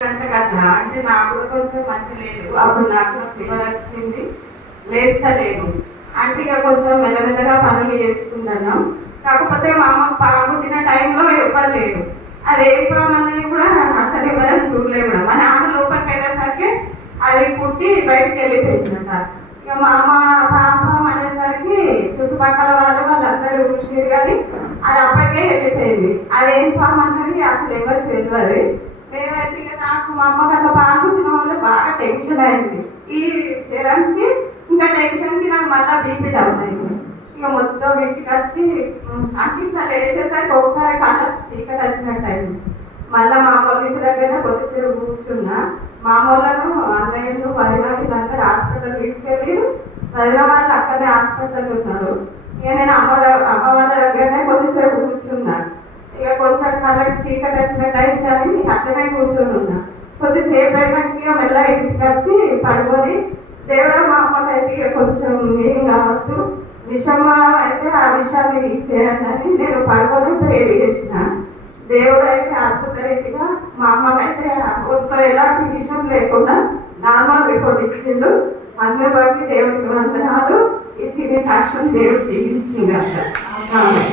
గంట కదా అంటే నాకు కూడా కొంచెం మంచి లేదు. అప్పుడు నాకు ఫీవర్ వచ్చింది. లేస్తలేదు. అంటే ఇక కొంచెం మెల్లమెల్లగా పనులు చేసుకున్నాను కాకపోతే మా అమ్మ పాము పుట్టిన టైంలో ఇవ్వలేదు అది ఏం పాము అనేది కూడా అసలు ఇవ్వడం చూడలేదు కూడా. మా నాన్న లోపలికి వెళ్ళేసరికి అది పుట్టి బయటకు వెళ్ళిపోయిందట. ఇక మా అమ్మ పాపం అనేసరికి చుట్టుపక్కల వాళ్ళు వాళ్ళందరూ చూసారు కానీ అది అప్పటికే వెళ్ళిపోయింది. అది ఏం పాము అన్నది అసలు ఎవరు తెలియదు నాకు మా అమ్మ గట్ల బాగుంటున్న వల్ల బాగా టెన్షన్ అయింది. ఈ జ్వరంకి ఇంకా టెన్షన్కి నాకు మళ్ళీ బీపీ డౌన్ అయింది ఇక మొత్తం ఇంటికి వచ్చి అంటే ఇట్లా లేచేసరికి ఒకసారి కళ్ళ చీకటి వచ్చినట్టు అయింది మళ్ళీ మా అమ్మోళ్ళ ఇంటి దగ్గర కొద్దిసేపు కూర్చున్నా. మా అమ్మోళ్ళను అన్నయ్యలు వదిన వీళ్ళందరూ హాస్పిటల్ తీసుకెళ్ళి వదిన వాళ్ళు అక్కడే హాస్పిటల్ ఉన్నారు. ఇక నేను అమ్మ అమ్మ వాళ్ళ దగ్గరనే కొద్దిసేపు కూర్చున్నా. చీకటి వచ్చినట్టు అయింది అని అట్లనే కూర్చొని ఉన్నా. కొద్దిసేపు అయినాక మెల్ల ఇంటికి వచ్చి పడుకొని దేవుడు మా అమ్మకైతే కొంచెం ఏం కావద్దు. విషమ అయితే ఆ విషయాన్ని తీసేయండి నేను పడుకొని ప్రేర్ చేసిన. దేవుడు అయితే అద్భుత రీతిగా మా అమ్మకైతే ఒంట్లో ఎలాంటి విషయం లేకుండా నార్మల్ రిపోర్ట్ ఇచ్చిండు. అందరి బట్టి దేవుడికి వందనాలు ఇచ్చిన సాక్ష్యం దేవుడు తీయించింది